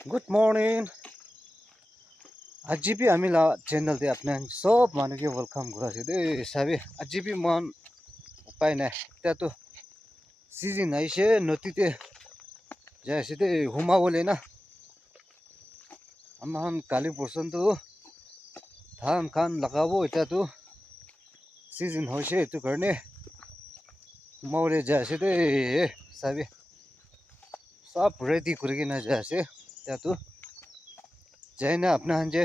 Good morning. आज भी हामीला चैनल दे अपने सब मानु के वेलकम गरासे दे साबे आज भी मन उपाय नै त्या तो सीजन आइसे नती ते जैसे ते हुमा बोले ना हम काली पर्सन तो धान खान लगाबो इता तो सीजन होइसे तो करने मौरे जैसे ते साबे सब रेडी करके ना जैसे त्या तो जैना अपना हंजे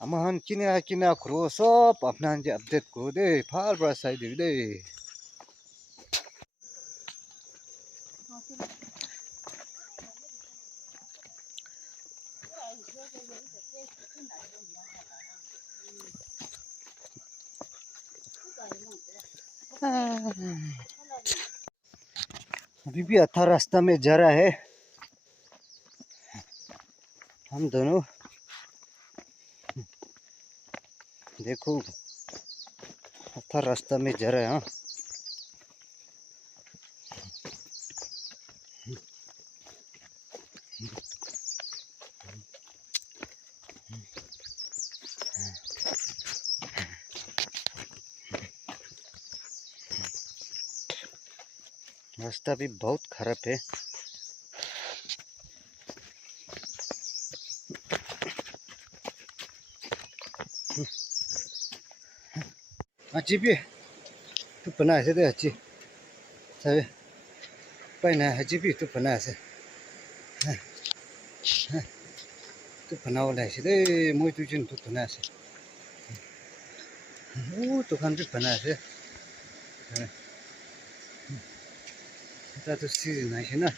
अमहन किने खरो सब अपना हंजे अपडेट करो दे फाल बड़ा साइड दे अभी भी अच्छा रास्ता में जा रहा है हम दोनों देखो अच्छा रास्ता में जा रहे हैं रास्ता भी बहुत खराब है अच्छी भी तो बना ऐसे तो अच्छी सभी पहना अच्छी भी तो बना ऐसे तो बना वाला ऐसे दे मुझे तुझे तो बना ऐसे वो तो खान भी बना ऐसे तो सीजन है ना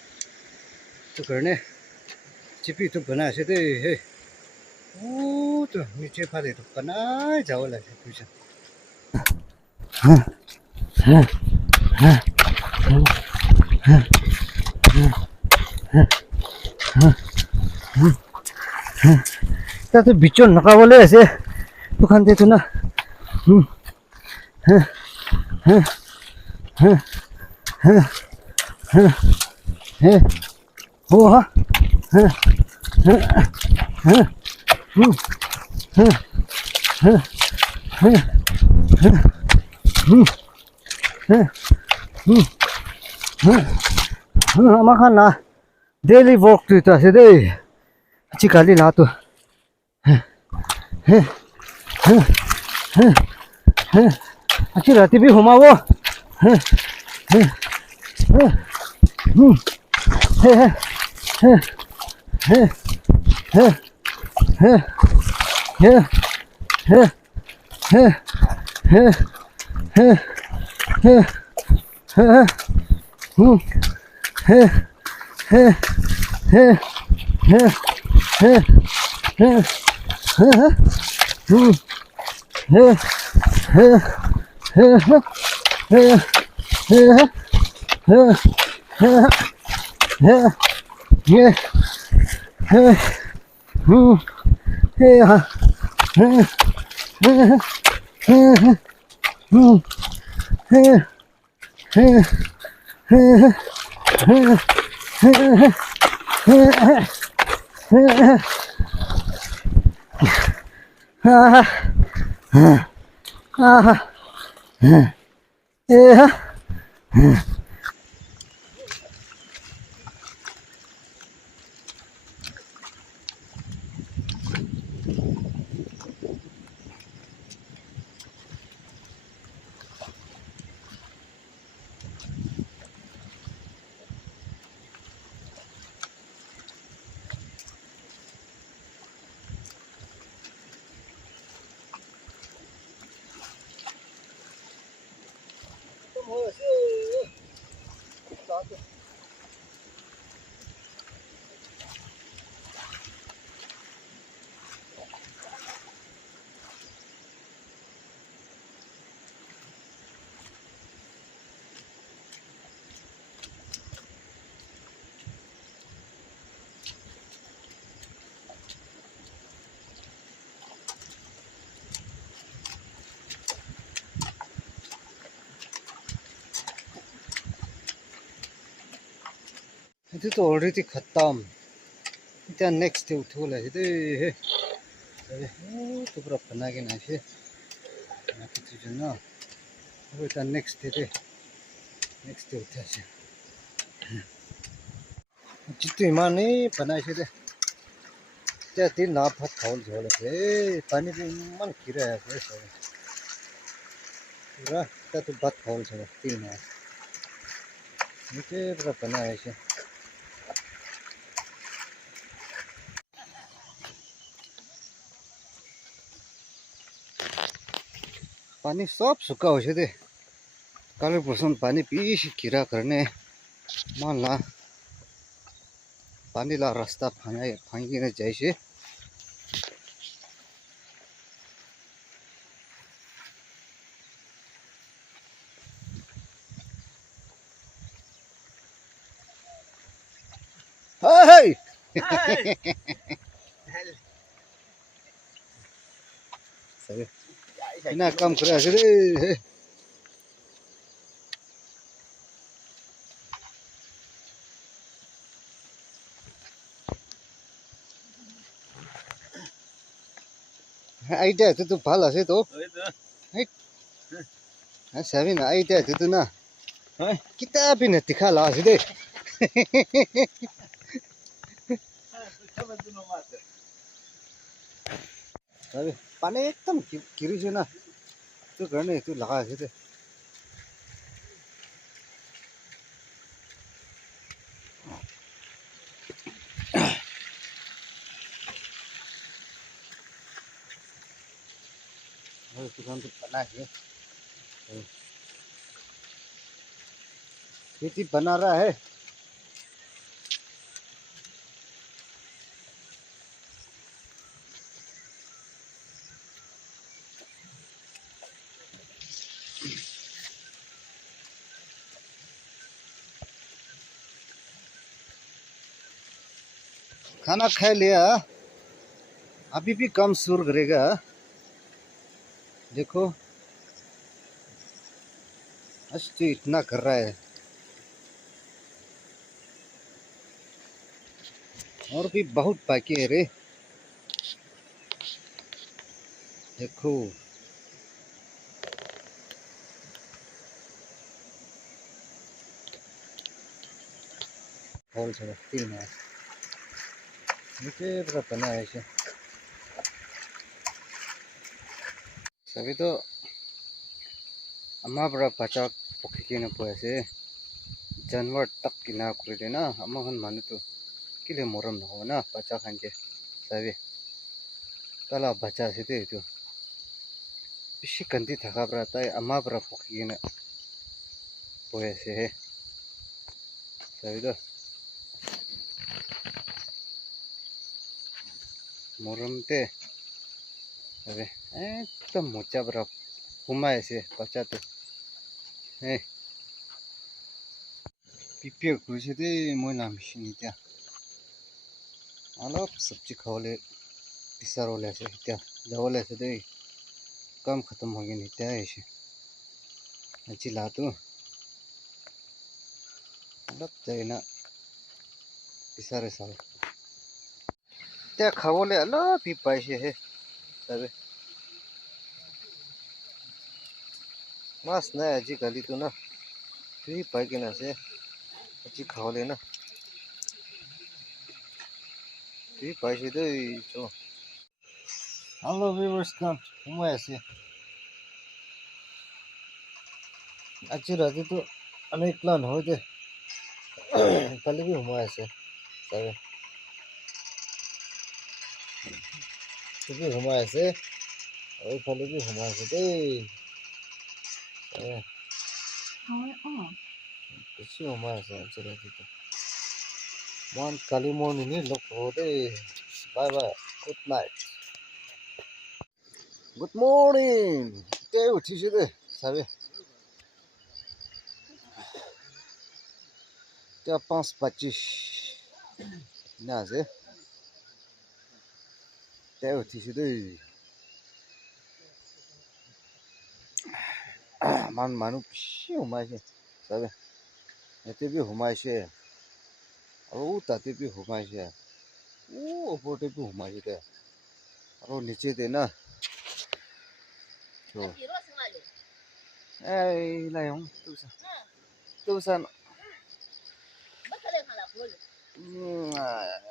तो करने चिपी तो बना ऐसे दे है वो तो नीचे फाले तो बना जाओ लगे कुछ हाँ हाँ हाँ हाँ तो बिचों नका बोले ऐसे तो खाते तो ना हाँ हाँ हाँ हाँ हाँ हाँ वो हाँ हाँ हाँ हाँ हाँ हाँ हाँ हाँ ना डेली वॉक तो ऐसे दे अच्छी काली ना तो अच्छी राती भी हुमा वो ये तो ऑलरेडी खत्म इतना नेक्स्ट थे उठो ले तो हे अरे तो पूरा बना के ना से ना किसी जो ना वो इतना नेक्स्ट थे उठा से जितने माने बना से थे क्या तीन ना भात खाओ झोल से पानी भी मन किरा है सब पूरा क्या तो भात खाओ झोल तीन ना नीचे पूरा बना है से पानी सब सुखा हो से थे काले पसंद पानी पीस किरा करने मान ला पानी ला रास्ता फांगी ने जैसे हाय सही इना काम करे से रे आइडिया तो तू भाला से तो है सभी ना आइडिया तो तू ना किताब ही न दिखा ला से दे अरे पानी एकदम गिरी से ना तू करने तू लगा से दे और दुकान तो बना है खेती बना रहा है खाना खा लिया अभी भी कम सुर करेगा देखो अष्ट इतना कर रहा है और भी बहुत बाकी है रे देखो होल से तीन है नीचे पूरा बना है ऐसे सभी तो अम्मा बड़ा बचा पक्षी के न पोसे जानवर तक की ना कर देना अम्मा हन माने तो किले मोरम न हो ना बचा खान के सभी तला बचा से तो इसी कंदी थका रहता है अम्मा बड़ा पक्षी के न पोसे है सभी तो मोरम ते अरे एकदम मोचा बड़ा घुमाए से बचा तो है पिपियर कुछ थे मोय नाम मिशन क्या अलग सब्जी खाओले पिसार वाले से क्या जाओले से दे काम खत्म हो गया नहीं क्या ऐसे अच्छी ला तो अलग जाए ना पिसारे साल क्या खाओले अलग भी पैसे है सब मस्त ना अच्छी गली तो ना भी पैके ना से अच्छी खाओले ना भी पैसे दे जो हेलो व्यूअर्स कम हम ऐसे अच्छी रहती तो अनेक प्लान हो थे कल भी हम ऐसे सब तो भी हम ऐसे और कल भी हम ऐसे दे किसी हम ऐसे अच्छी रहती तो मान कल मॉर्निंग ही लोग हो दे bye bye good night good morning ते उठी से दे सब क्या 5:25 ना से ते उठी से दे मान मानु पिसी हम ऐसे सब ये भी हम ऐसे और ताते भी हम ऐसे 오, 보대 부 많이 돼. 바로 니चे 돼 나. 저. 에이, 나용. 뚜사. 뚜사. 아.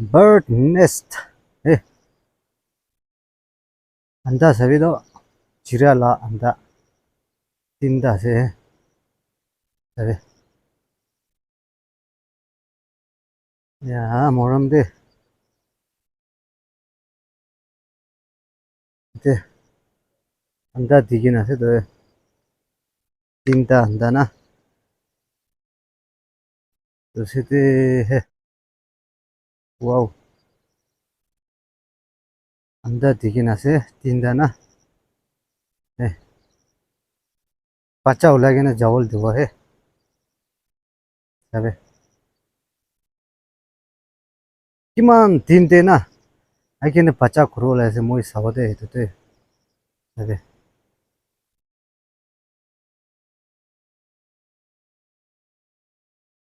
Bird nest. Eh, anda sabido chirala anda tinda se sabe. Ya moram de anda digina se do tinda anda na. To se de he. Wow. Anda digina se tinda na. Eh, pacha ulagena jawol dibo he. Sabe. Kiman tinte na. Aikene pacha kuro la se moi sabade to te. Sabe.